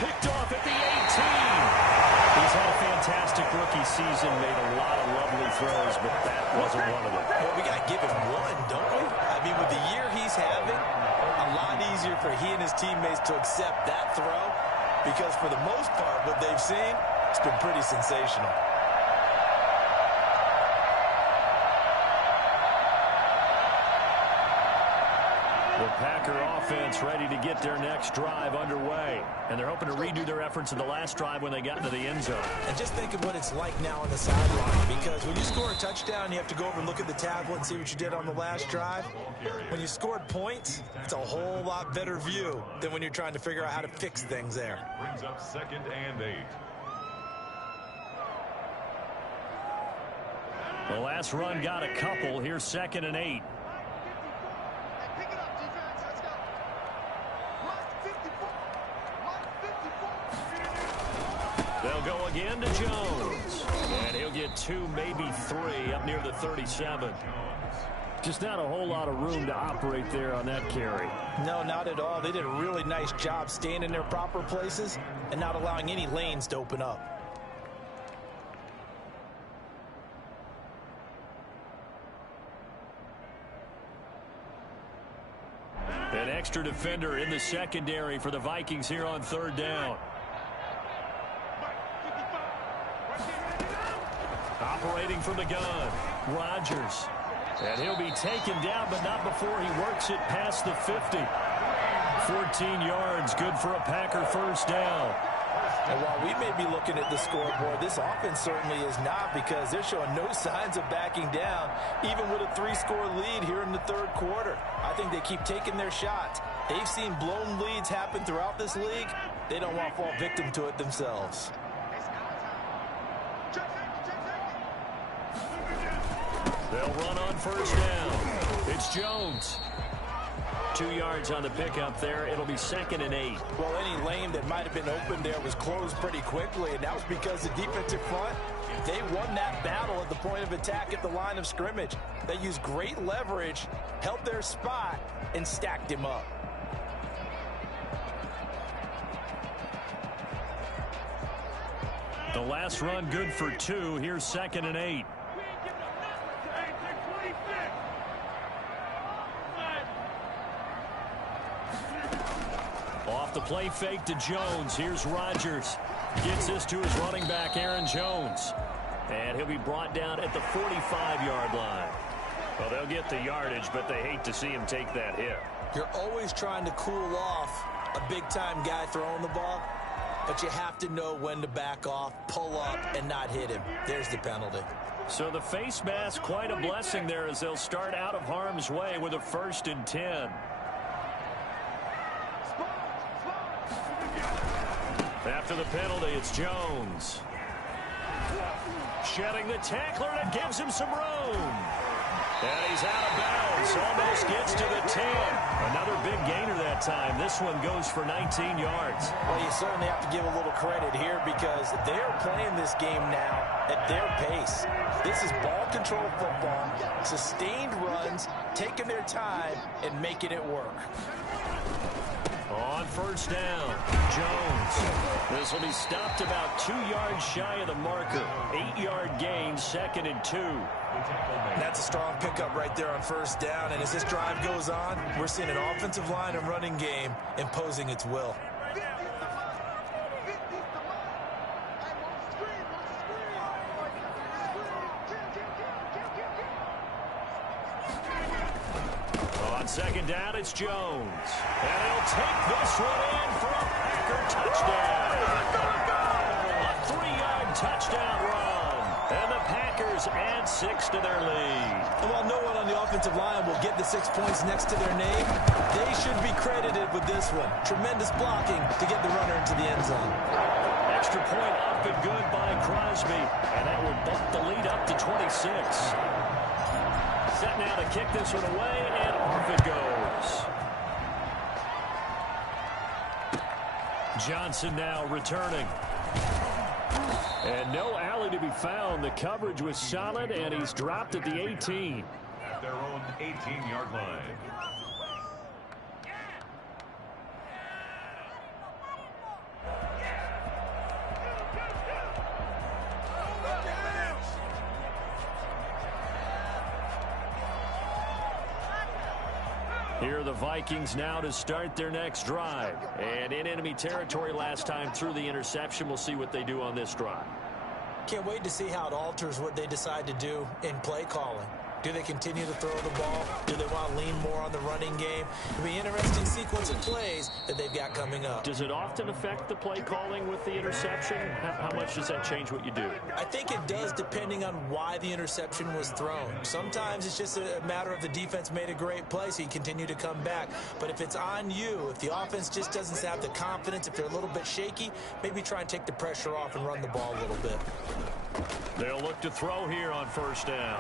Picked off at the 18. He's had a fantastic rookie season, made a lot of lovely throws, but that wasn't one of them. Well, we got to give him one, don't we? I mean, with the year he's having, a lot easier for he and his teammates to accept that throw because for the most part, what they've seen, it's been pretty sensational. The Packer offense ready to get their next drive underway. And they're hoping to redo their efforts in the last drive when they got into the end zone. And just think of what it's like now on the sideline, because when you score a touchdown, you have to go over and look at the tablet and see what you did on the last drive. When you scored points, it's a whole lot better view than when you're trying to figure out how to fix things there. Brings up 2nd and 8. The last run got a couple. Here's 2nd and 8. They'll go again to Jones. And he'll get 2, maybe 3 up near the 37. Just not a whole lot of room to operate there on that carry. No, not at all. They did a really nice job staying in their proper places and not allowing any lanes to open up. An extra defender in the secondary for the Vikings here on 3rd down. Operating from the gun, Rodgers. And he'll be taken down, but not before he works it past the 50. 14 yards, good for a Packer 1st down. And while we may be looking at the scoreboard, this offense certainly is not, because they're showing no signs of backing down, even with a 3-score lead here in the 3rd quarter. I think they keep taking their shots. They've seen blown leads happen throughout this league. They don't want to fall victim to it themselves. They'll run on 1st down. It's Jones. 2 yards on the pickup there. It'll be 2nd and 8. Well, any lane that might have been open there was closed pretty quickly, and that was because the defensive front, they won that battle at the point of attack at the line of scrimmage. They used great leverage, held their spot, and stacked him up. The last run good for 2. Here's 2nd and 8. Off the play fake to Jones. Here's Rodgers. Gets this to his running back, Aaron Jones. And he'll be brought down at the 45-yard line. Well, they'll get the yardage, but they hate to see him take that hit. You're always trying to cool off a big-time guy throwing the ball, but you have to know when to back off, pull up, and not hit him. There's the penalty. So the face mask, quite a blessing there as they'll start out of harm's way with a 1st and 10. After the penalty, it's Jones. Shedding the tackler, and it gives him some room. And he's out of bounds. Almost gets to the 10. Another big gainer that time. This one goes for 19 yards. Well, you certainly have to give a little credit here, because they're playing this game now at their pace. This is ball control football, sustained runs, taking their time, and making it work. On 1st down, Jones. This will be stopped about 2 yards shy of the marker. 8-yard gain, 2nd and 2. That's a strong pickup right there on 1st down. And as this drive goes on, we're seeing an offensive line and running game imposing its will. On 2nd down, it's Jones. And he'll take this one in for a Packer touchdown. A 3-yard touchdown run. And the Packers add 6 to their lead. And while no one on the offensive line will get the 6 points next to their name, they should be credited with this one. Tremendous blocking to get the runner into the end zone. Extra point up and good by Crosby. And that will bump the lead up to 26. set now to kick this one away, and off it goes. Johnson now returning. And no alley to be found. The coverage was solid, and he's dropped at the 18. At their own 18-yard line. Here are the Vikings now to start their next drive. And in enemy territory last time through the interception. We'll see what they do on this drive. Can't wait to see how it alters what they decide to do in play calling. Do they continue to throw the ball? Do they want to lean more on the running game? It'll be an interesting sequence of plays that they've got coming up. Does it often affect the play calling with the interception? How much does that change what you do? I think it does, depending on why the interception was thrown. Sometimes it's just a matter of the defense made a great play, so you continue to come back. But if it's on you, if the offense just doesn't have the confidence, if they're a little bit shaky, maybe try and take the pressure off and run the ball a little bit. They'll look to throw here on first down.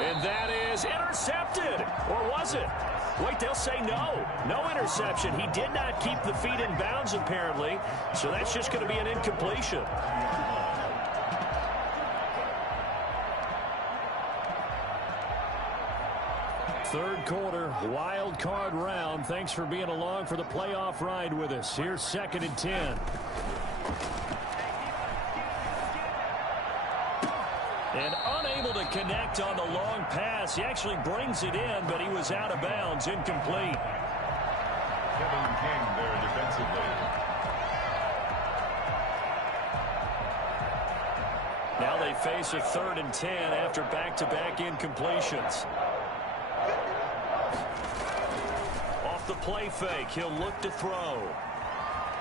And that is intercepted. Or was it? Wait, they'll say no. No interception. He did not keep the feet in bounds, apparently. So that's just going to be an incompletion. Third quarter, wild card round. Thanks for being along for the playoff ride with us. Here's 2nd and 10. And unable to connect on the long pass. He actually brings it in, but he was out of bounds, incomplete. Kevin King there defensively. Now they face a 3rd and 10 after back-to-back incompletions. Off the play fake, he'll look to throw.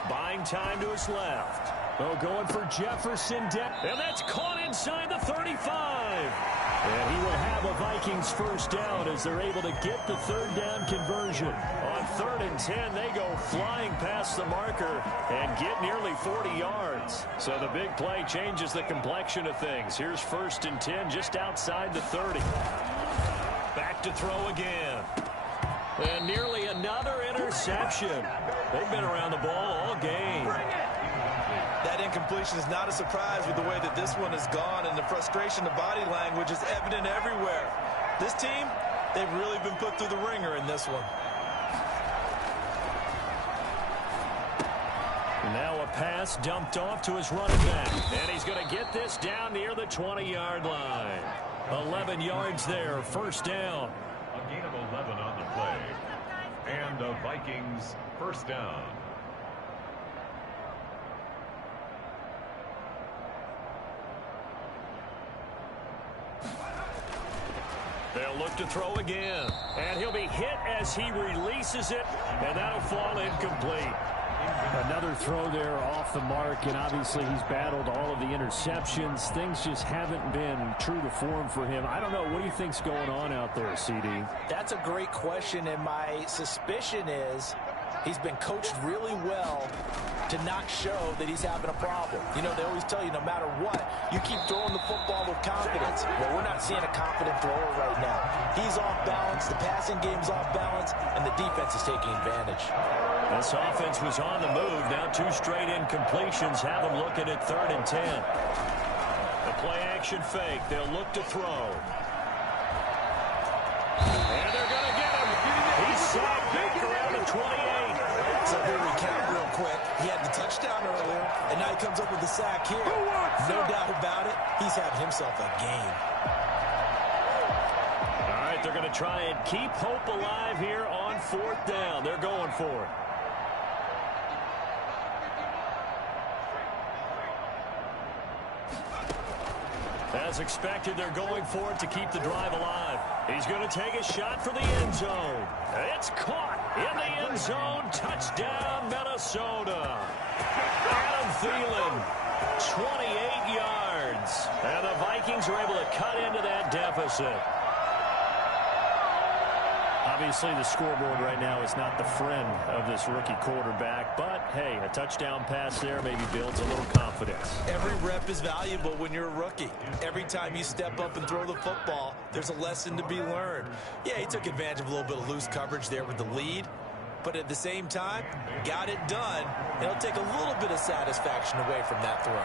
Buying time to his left. Oh, going for Jefferson. And that's caught inside the 35. And he will have a Vikings first down as they're able to get the 3rd down conversion. On 3rd and 10, they go flying past the marker and get nearly 40 yards. So the big play changes the complexion of things. Here's 1st and 10 just outside the 30. Back to throw again. And nearly another interception. They've been around the ball all game. That incompletion is not a surprise with the way that this one has gone, and the frustration, the body language is evident everywhere. This team, they've really been put through the ringer in this one. Now a pass dumped off to his running back. And he's going to get this down near the 20-yard line. 11 yards there, first down. A gain of 11 on the play. And the Vikings first down. They'll look to throw again. And he'll be hit as he releases it. And that'll fall incomplete. Another throw there off the mark, and obviously he's battled all of the interceptions. Things just haven't been true to form for him. I don't know. What do you think's going on out there, CD? That's a great question, and my suspicion is he's been coached really well to not show that he's having a problem. You know, they always tell you no matter what, you keep throwing the football with confidence. Well, we're not seeing a confident thrower right now. He's off balance, the passing game's off balance, and the defense is taking advantage. This offense was on the move. Now 2 straight incompletions have them looking at 3rd and 10. The play action fake. They'll look to throw. And they're going to get him. He's sacked back around the 28. So here we count real quick. He had the touchdown earlier, and now he comes up with the sack here. No doubt about it, he's having himself a game. All right, they're going to try and keep hope alive here on 4th down. They're going for it. As expected, they're going for it to keep the drive alive. He's going to take a shot for the end zone. It's caught in the end zone. Touchdown, Minnesota. Adam Thielen, 28 yards. And the Vikings are able to cut into that deficit. Obviously, the scoreboard right now is not the friend of this rookie quarterback, but, hey, a touchdown pass there maybe builds a little confidence. Every rep is valuable when you're a rookie. Every time you step up and throw the football, there's a lesson to be learned. Yeah, he took advantage of a little bit of loose coverage there with the lead, but at the same time, got it done. It'll take a little bit of satisfaction away from that throw.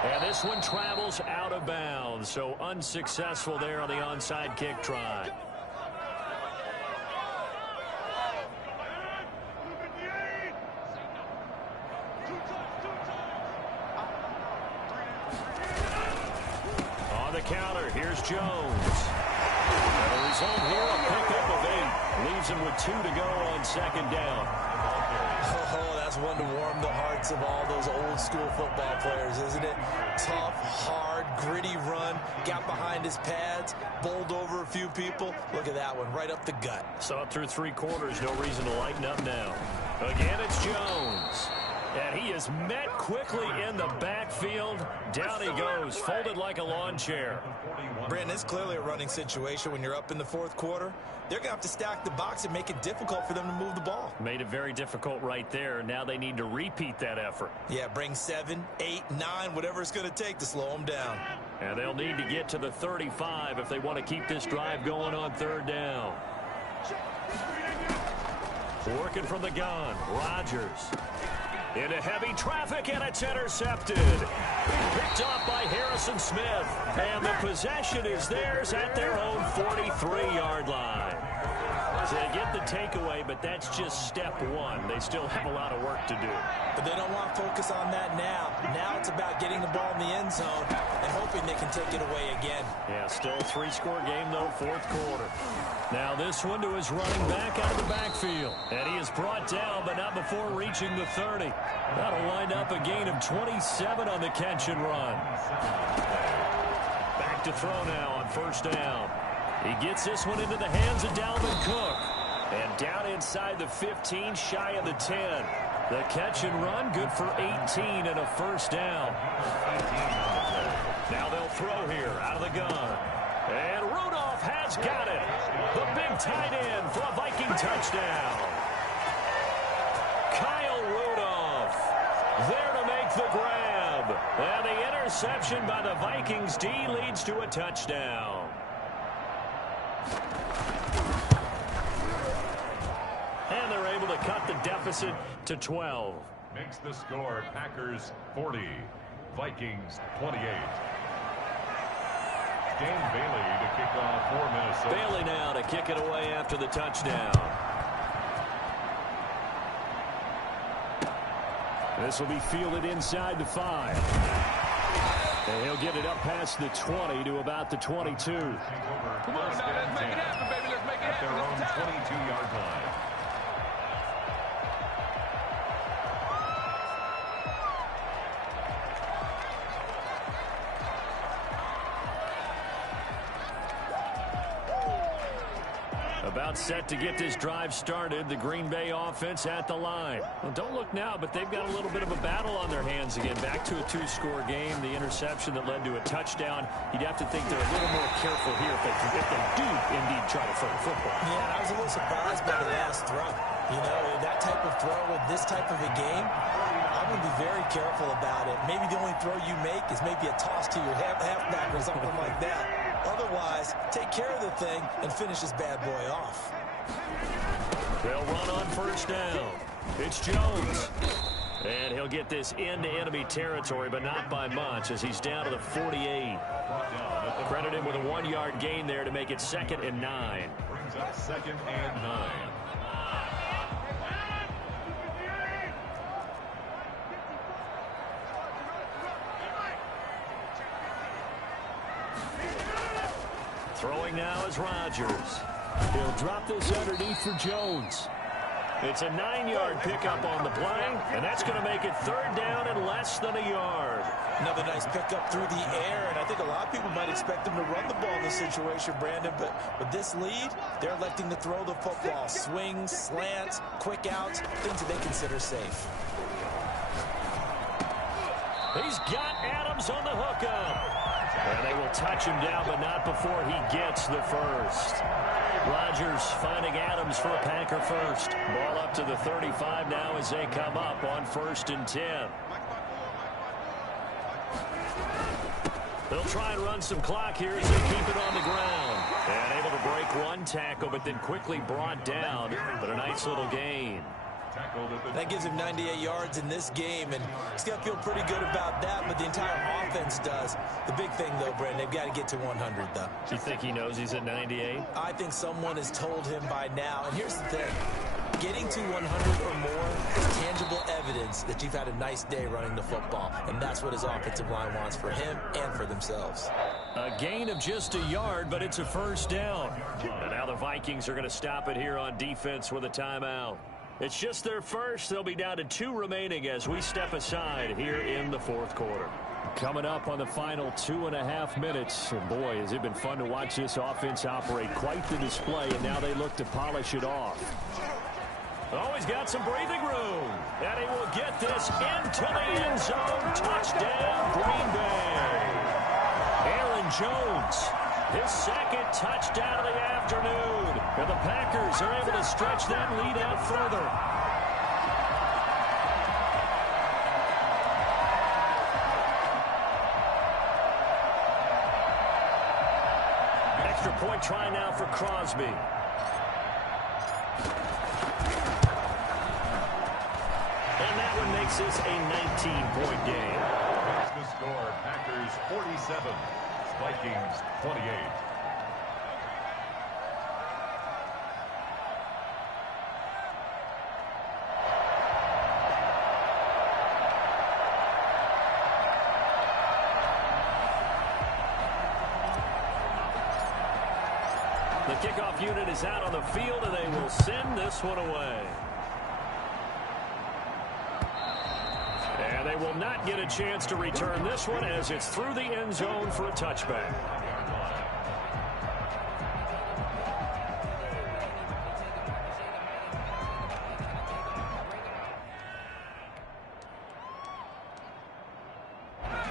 And this one travels out of bounds, so unsuccessful there on the onside kick try. On the counter, here's Jones. And the result here, a pickup of 8. Leaves him with 2 to go on second down. Oh, that's one to warm the hearts of all those old school football players, isn't it? Tough, hard, gritty run, got behind his pads, bowled over a few people. Look at that one, right up the gut. Saw it through 3 quarters, no reason to lighten up now. Again, it's Jones. And he is met quickly in the backfield. Down he goes, folded like a lawn chair. Brandon, it's clearly a running situation when you're up in the fourth quarter. They're going to have to stack the box and make it difficult for them to move the ball. Made it very difficult right there. Now they need to repeat that effort. Yeah, bring 7, 8, 9, whatever it's going to take to slow them down. And they'll need to get to the 35 if they want to keep this drive going on third down. Working from the gun, Rodgers. Into heavy traffic, and it's intercepted. Picked off by Harrison Smith. And the possession is theirs at their own 43-yard line. So they get the takeaway, but that's just step one. They still have a lot of work to do. But they don't want to focus on that now. Now it's about getting the ball in the end zone and hoping they can take it away again. Yeah, still a 3-score game, though, fourth quarter. Now this one to his running back out of the backfield. And he is brought down, but not before reaching the 30. That'll wind up a gain of 27 on the catch and run. Back to throw now on first down. He gets this one into the hands of Dalvin Cook. And down inside the 15, shy of the 10. The catch and run, good for 18 and a first down. Now they'll throw here out of the gun. And Rudolph has got it. The big tight end for a Viking touchdown. Kyle Rudolph there to make the grab. And the interception by the Vikings D leads to a touchdown. And they're able to cut the deficit to 12. Makes the score Packers 40, Vikings 28. Dan Bailey to kick off for Minnesota. Bailey now to kick it away after the touchdown. This will be fielded inside the 5. And he'll get it up past the 20 to about the 22. Come on now, let's make it happen, baby. Let's make it happen. At their own 22-yard line. About set to get this drive started. The Green Bay offense at the line. Well, don't look now, but they've got a little bit of a battle on their hands again. Back to a 2-score game. The interception that led to a touchdown. You'd have to think they're a little more careful here if they do indeed try to throw the football. Yeah, I was a little surprised by the last throw. You know, that type of throw with this type of a game, I'm going to be very careful about it. Maybe the only throw you make is maybe a toss to your halfback or something like that. Otherwise, take care of the thing and finish this bad boy off. They'll run on first down. It's Jones. And he'll get this into enemy territory, but not by much as he's down to the 48. Credit him with a 1-yard gain there to make it 2nd and 9. Brings up 2nd and 9. Throwing now is Rodgers. He'll drop this underneath for Jones. It's a 9-yard pickup on the play, and that's going to make it 3rd down and less than a yard. Another nice pickup through the air, and I think a lot of people might expect them to run the ball in this situation, Brandon, but with this lead, they're electing to throw the football. Swings, slants, quick outs, things that they consider safe. He's got Adams on the hookup. And they will touch him down, but not before he gets the first. Rodgers finding Adams for a Packer first. Ball up to the 35 now as they come up on 1st and 10. They'll try and run some clock here as they keep it on the ground. And able to break one tackle, but then quickly brought down. But a nice little gain. That gives him 98 yards in this game, and he's got to feel pretty good about that, but the entire offense does. The big thing, though, Brandon, they've got to get to 100, though. Do you think he knows he's at 98? I think someone has told him by now, and here's the thing. Getting to 100 or more is tangible evidence that you've had a nice day running the football, and that's what his offensive line wants for him and for themselves. A gain of just a yard, but it's a first down. And now the Vikings are going to stop it here on defense with a timeout. It's just their first. They'll be down to 2 remaining as we step aside here in the 4th quarter. Coming up on the final 2.5 minutes. And boy, has it been fun to watch this offense operate. Quite the display, and now they look to polish it off. Oh, he's got some breathing room. And he will get this into the end zone. Touchdown, Green Bay. Aaron Jones, his 2nd touchdown of the afternoon. And the Packers are able to stretch that lead out further. Extra point try now for Crosby. And that one makes this a 19-point game. That's the score. Packers 47, Vikings 28. The kickoff unit is out on the field, and they will send this one away. And they will not get a chance to return this one as it's through the end zone for a touchback.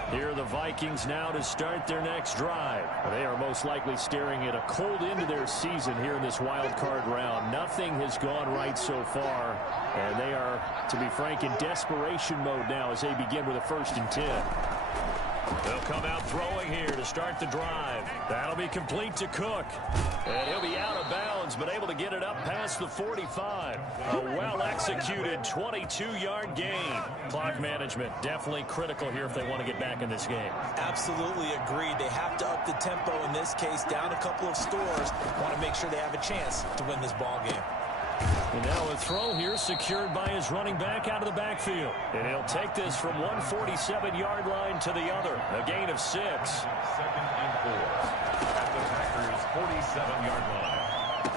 Here are the Vikings now to start their next drive. They are most likely staring at a cold end of their season here in this wild card round. Nothing has gone right so far, and they are, to be frank, in desperation mode now as they begin with a 1st and 10. They'll come out throwing here to start the drive. That'll be complete to Cook. And he'll be out of bounds, but able to get it up past the 45. A well-executed 22-yard gain. Clock management definitely critical here if they want to get back in this game. Absolutely agreed. They have to up the tempo in this case, down a couple of scores. Want to make sure they have a chance to win this ball game. And now a throw here secured by his running back out of the backfield. And he'll take this from 147-yard line to the other. A gain of 6. 2nd and 4 at the Packers 47-yard line.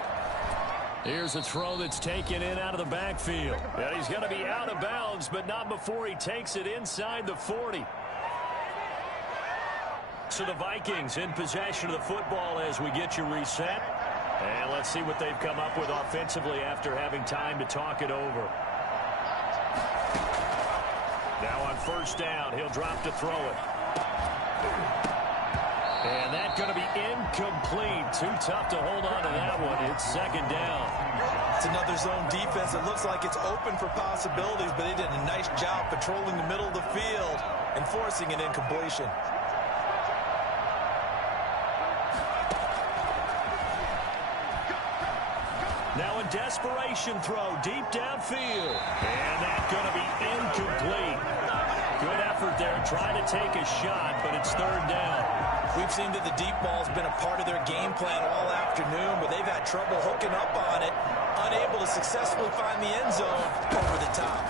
Here's a throw that's taken in out of the backfield. And he's going to be out of bounds, but not before he takes it inside the 40. So the Vikings in possession of the football as we get you reset. And let's see what they've come up with offensively after having time to talk it over. Now on 1st down, he'll drop to throw it. And that's going to be incomplete. Too tough to hold on to that one. It's 2nd down. It's another zone defense. It looks like it's open for possibilities, but they did a nice job patrolling the middle of the field and forcing an incompletion. Now a desperation throw deep downfield. And that's going to be incomplete. Good effort there trying to take a shot, but it's 3rd down. We've seen that the deep ball's been a part of their game plan all afternoon, but they've had trouble hooking up on it, unable to successfully find the end zone over the top.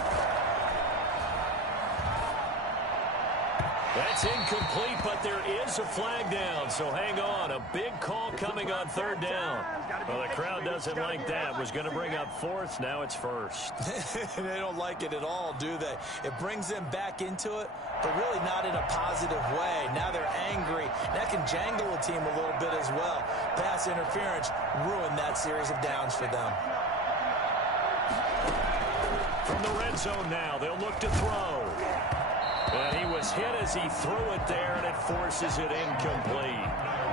That's incomplete, but there is a flag down, so hang on. A big call coming on 3rd down. Well, the crowd doesn't like that. Was going to bring up 4th. Now it's 1st. They don't like it at all, do they? It brings them back into it, but really not in a positive way. Now they're angry. That can jangle a team a little bit as well. Pass interference ruined that series of downs for them. From the red zone now, they'll look to throw. And he was hit as he threw it there, and it forces it incomplete.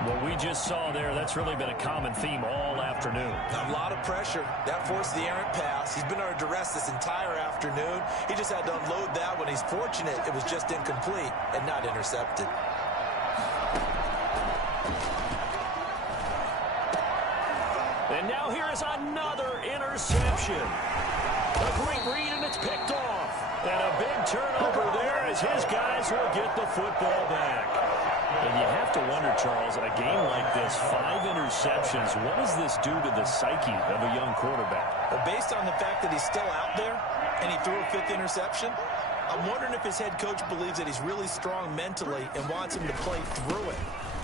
What we just saw there, that's really been a common theme all afternoon. A lot of pressure. That forced the errant pass. He's been under duress this entire afternoon. He just had to unload that one. He's fortunate it was just incomplete and not intercepted. And now here is another interception. A great read, and it's picked off. And a big turnover there as his guys will get the football back. And you have to wonder, Charles, a game like this, 5 interceptions, what does this do to the psyche of a young quarterback? Well, based on the fact that he's still out there and he threw a 5th interception, I'm wondering if his head coach believes that he's really strong mentally and wants him to play through it.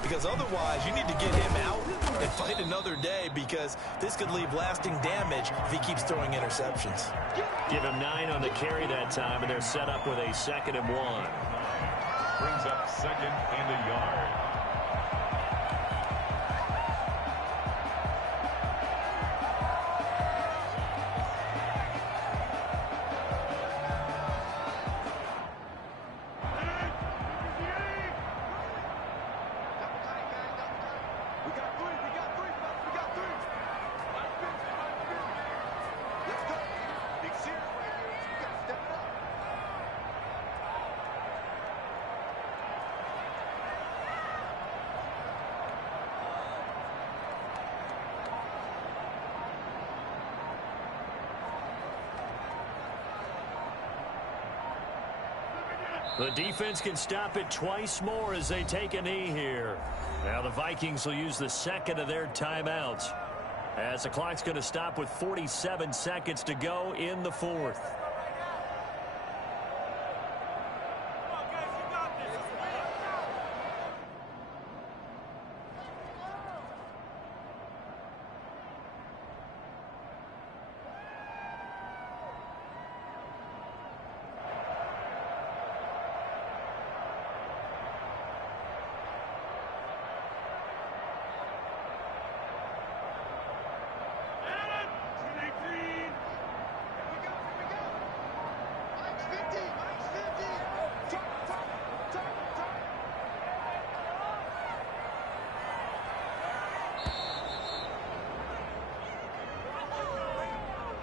Because otherwise, you need to get him out and fight another day, because this could leave lasting damage if he keeps throwing interceptions. Give him 9 on the carry that time, and they're set up with a 2nd and 1. Brings up 2nd and a yard. The defense can stop it twice more as they take a knee here. Now the Vikings will use the 2nd of their timeouts, as the clock's going to stop with 47 seconds to go in the 4th.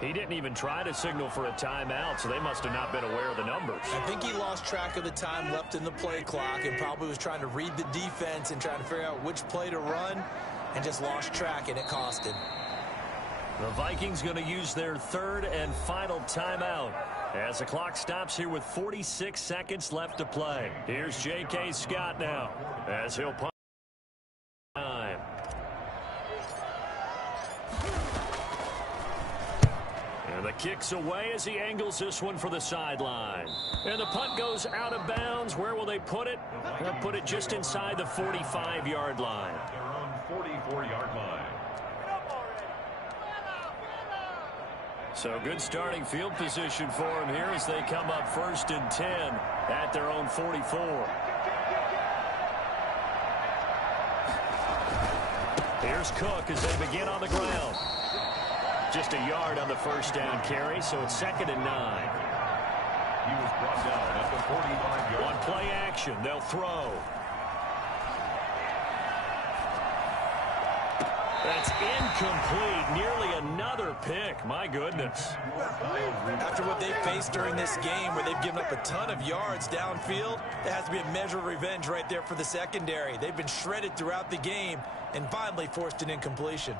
He didn't even try to signal for a timeout, so they must have not been aware of the numbers. I think he lost track of the time left in the play clock and probably was trying to read the defense and trying to figure out which play to run, and just lost track, and it cost him. The Vikings going to use their 3rd and final timeout as the clock stops here with 46 seconds left to play. Here's J.K. Scott now as he'll punt time. And the kick's away as he angles this one for the sideline. And the punt goes out of bounds. Where will they put it? They'll put it just inside the 45-yard line. Their own 44-yard line. So good starting field position for him here as they come up 1st and 10 at their own 44. Here's Cook as they begin on the ground. Just a yard on the 1st down carry, so it's 2nd and 9. He was brought down at the 45-yard line. On play action, they'll throw. That's incomplete. Nearly another pick. My goodness. After what they've faced during this game, where they've given up a ton of yards downfield, there has to be a measure of revenge right there for the secondary. They've been shredded throughout the game and finally forced an incompletion.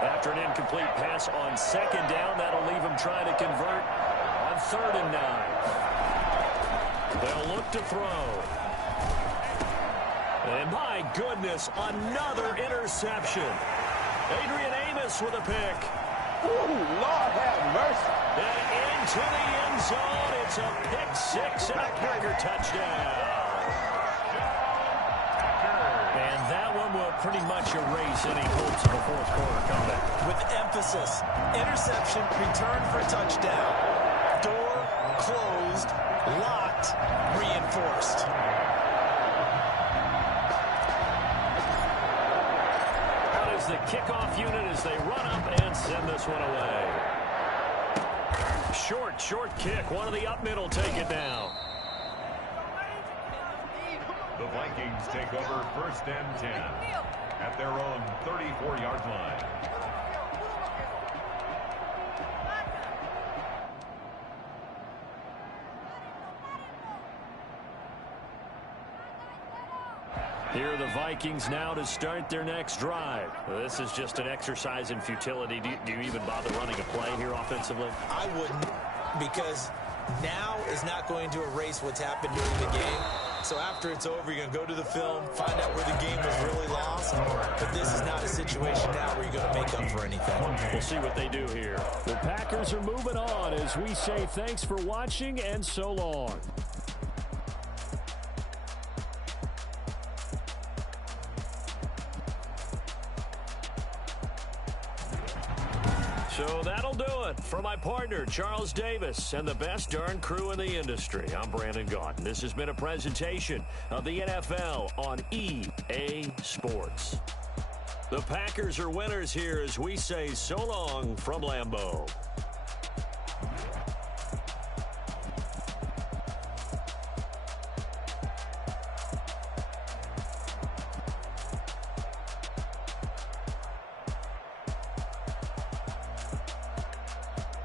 After an incomplete pass on 2nd down, that'll leave them trying to convert on 3rd and 9. They'll look to throw. And my goodness, another interception. Adrian Amos with a pick. Ooh, Lord have mercy. And into the end zone. It's a pick 6 and a Packer touchdown. And that one will pretty much erase any hopes of a 4th quarter comeback. With emphasis, interception, return for touchdown. Door closed, locked, reinforced. The kickoff unit as they run up and send this one away. Short kick. One of the up middle take it down. The Vikings take over 1st and 10 at their own 34-yard line. Here are the Vikings now to start their next drive. This is just an exercise in futility. Do you even bother running a play here offensively? I wouldn't, because now is not going to erase what's happened during the game. So after it's over, you're going to go to the film, find out where the game was really lost. But this is not a situation now where you're going to make up for anything. We'll see what they do here. The Packers are moving on as we say thanks for watching and so long. So that'll do it. For my partner, Charles Davis, and the best darn crew in the industry, I'm Brandon Gaudin. This has been a presentation of the NFL on EA Sports. The Packers are winners here as we say so long from Lambeau.